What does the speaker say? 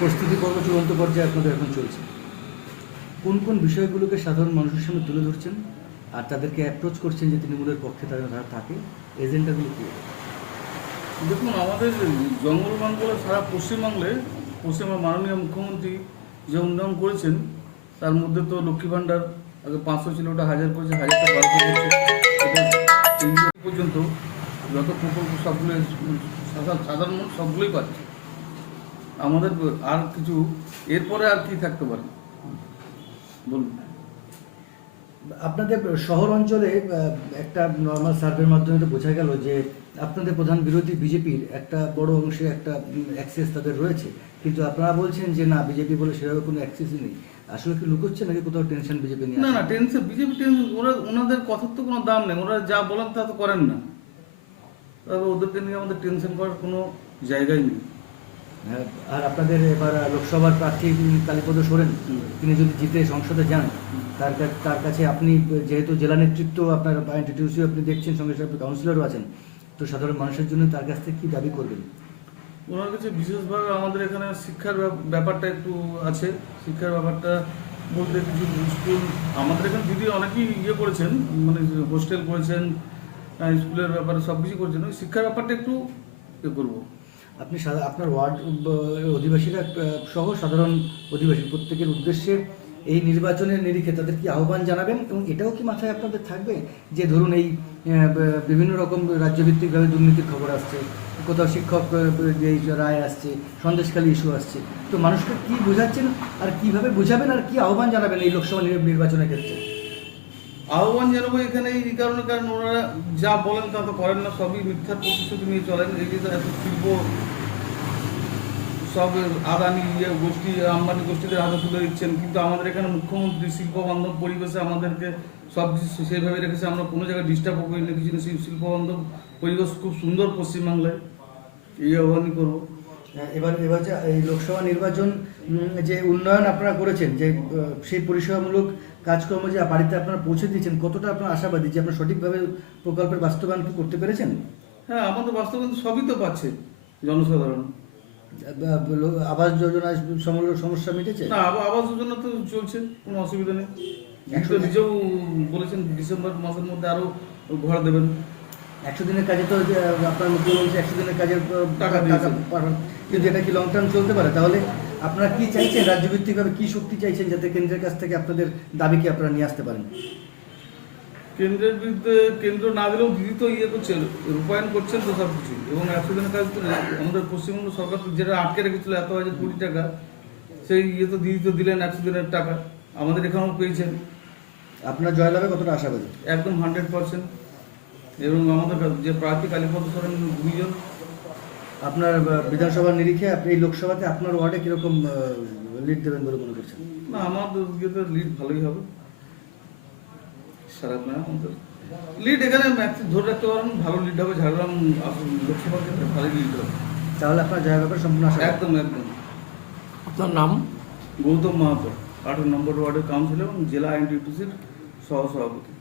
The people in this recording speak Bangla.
প্রস্তুতি পর্ব চূড়ান্ত পর্যায়ে আপনাদের এখন চলছে। কোন কোন বিষয়গুলোকে সাধারণ মানুষের সামনে তুলে ধরছেন আর তাদেরকে অ্যাপ্রোচ করছেন যে তৃণমূলের পক্ষে তারা থাকে, এজেন্ডাগুলো কী? দেখুন, আমাদের জঙ্গলবাংলা সারা পশ্চিমবঙ্গের মাননীয় মুখ্যমন্ত্রী যে উন্নয়ন করেছেন, তার মধ্যে তো লক্ষ্মী ভাণ্ডার আগে 500 ছিল, ওটা 1000 করেছে, 1000টা 1200 করেছে। এটা এই পর্যন্ত যত প্রকল্প সবগুলো সাধারণ মানুষ সবগুলোই পাচ্ছে। আমাদের আর কিছু এরপরে আর কি থাকতে পারে বলুন? আপনাদের শহর অঞ্চলে একটা নর্মাল সার্ভের মাধ্যমে তো বোঝা গেল যে আপনাদের প্রধান বিরোধী বিজেপির একটা বড় অংশে একটা অ্যাক্সেস তাদের রয়েছে, কিন্তু আপনারা বলছেন যে না, বিজেপি বলে সেভাবে কোনো অ্যাক্সেসই নেই। আসলে কি লুকোচ্ছে নাকি কোথাও টেনশন বিজেপি নিয়ে? না, টেনশন বিজেপি টেনশন, ওনাদের কথার তো কোনো দাম নেই। ওরা যা বলেন তা তো করেন না। তবে ওদেরকে নিয়ে আমাদের টেনশন করার কোনো জায়গাই নেই। আর আপনাদের এবার লোকসভার প্রার্থী কালীপদ সোরেন, তিনি যদি জিতে সংসদে যান, তার কাছে আপনি যেহেতু জেলা নেতৃত্ব আপনার টিটিউসিও আপনি দেখছেন, সঙ্গে সঙ্গে কাউন্সিলরও আছেন, তো সাধারণ মানুষের জন্য তার কাছ থেকে কী দাবি করবেন? ওনার কাছে বিশেষভাবে আমাদের এখানে শিক্ষার ব্যাপারটা একটু আছে। শিক্ষার ব্যাপারটা বলতে কিছু স্কুল আমাদের এখানে দিদি অনেকেই করেছেন, মানে হোস্টেল করেছেন, স্কুলের ব্যাপারে সব কিছু করছেন। ওই শিক্ষার ব্যাপারটা একটু করবো। আপনি আপনার ওয়ার্ড অধিবাসীরা সহ সাধারণ অধিবাসী প্রত্যেকের উদ্দেশ্যে এই নির্বাচনের নিরিখে তাদের কি আহ্বান জানাবেন, এবং এটাও কি মাথায় আপনাদের থাকবে যে ধরুন এই বিভিন্ন রকম রাজ্যভিত্তিকভাবে দুর্নীতির খবর আসছে, কোথাও শিক্ষক যে রায় আসছে, সন্দেশখালী ইস্যু আসছে, তো মানুষকে কি বোঝাচ্ছেন আর কিভাবে বোঝাবেন আর কি আহ্বান জানাবেন এই লোকসভা নির্বাচনের ক্ষেত্রে? আহ্বান জানাবো এখানে এই কারণে, কারণ ওনারা যা বলেন তা তো করেন না, সবই মিথ্যার প্রতিশ্রুতি নিয়ে চলেন। এই যে এত শিল্প সব আদানি গোষ্ঠী, আম্বানি গোষ্ঠীদের হাতে তুলে দিচ্ছেন, কিন্তু আমাদের এখানে মুখ্যমন্ত্রী শিল্প বান্ধব পরিবেশে আমাদেরকে সব কিছু সেইভাবে রেখেছে। আমরা কোনো জায়গায় ডিস্টার্বও করি না, কিছু না। শিল্প বান্ধব পরিবেশ খুব সুন্দর পশ্চিমবাংলায়। এই আহ্বানই করবো। এবার যে এই লোকসভা নির্বাচন যে উন্নয়ন আপনারা করেছেন, যে সেই পরিষেবামূলক কাজকর্ম যে বাড়িতে আপনারা পৌঁছে দিয়েছেন, কতটা আপনার আশাবাদী যে আপনারা সঠিকভাবে প্রকল্পের বাস্তবায়ন কি করতে পেরেছেন? হ্যাঁ, আমাদের বাস্তবায়ন সবই তো পাচ্ছে জনসাধারণ। আবাস যোজনায় সমস্যা মিটেছে? না, আবাস যোজনা তো চলছে, কোনো অসুবিধা নেই। নিজেও বলেছেন ডিসেম্বর মাসের মধ্যে আরো ঘর দেবেন। 100 দিনের কাজে তো আপনার মুখ্যমন্ত্রী 100 দিনের কাজের টাকা পাঠান, কিন্তু এটা কি লং টার্ম চলতে পারে? তাহলে আপনারা কি চাইছেন, রাজ্যভিত্তিকভাবে কি শক্তি চাইছেন যাতে কেন্দ্রের কাছ থেকে আপনাদের দাবিকে আপনারা নিয়ে আসতে পারেন? কেন্দ্রের বিরুদ্ধে কেন্দ্র না দিলেও দিদি তো করছেন, রূপায়ণ করছেন তো সব কিছু। এবং 100 দিনের কাজ তো আমাদের পশ্চিমবঙ্গ সরকার যেটা আটকে রেখেছিল এত 1000 কোটি টাকা, সেই তো দিদি তো দিলেন 100 দিনের টাকা, আমাদের এখানেও পেয়েছেন। আপনার জয়লাভে কতটা আশাবাদী? একদম 100%। এবং আমাদের যে প্রার্থী কালীপদ সোরেন 2 জন। আপনার বিধানসভার নিরিখে এই লোকসভাতে আপনার ওয়ার্ডে কিরকম লিড দেবেন বলে মনে করছেন? না, আমাদের লিড ভালোই হবে, খারাপ না। আমাদের লিড এখানে ধরে রাখতে পারেন, ভালো লিড হবে। ঝাড়গ্রাম লোকসভার ক্ষেত্রে ভালো লিড হবে। তাহলে আপনার জয়লাভের সম্পূর্ণ আশা? একদম। আপনার নাম? গৌতম মাহাতো, 18 নম্বর ওয়ার্ডের কাউন্সিলর এবং জেলা আইনটিটিউসির সহসভাপতি।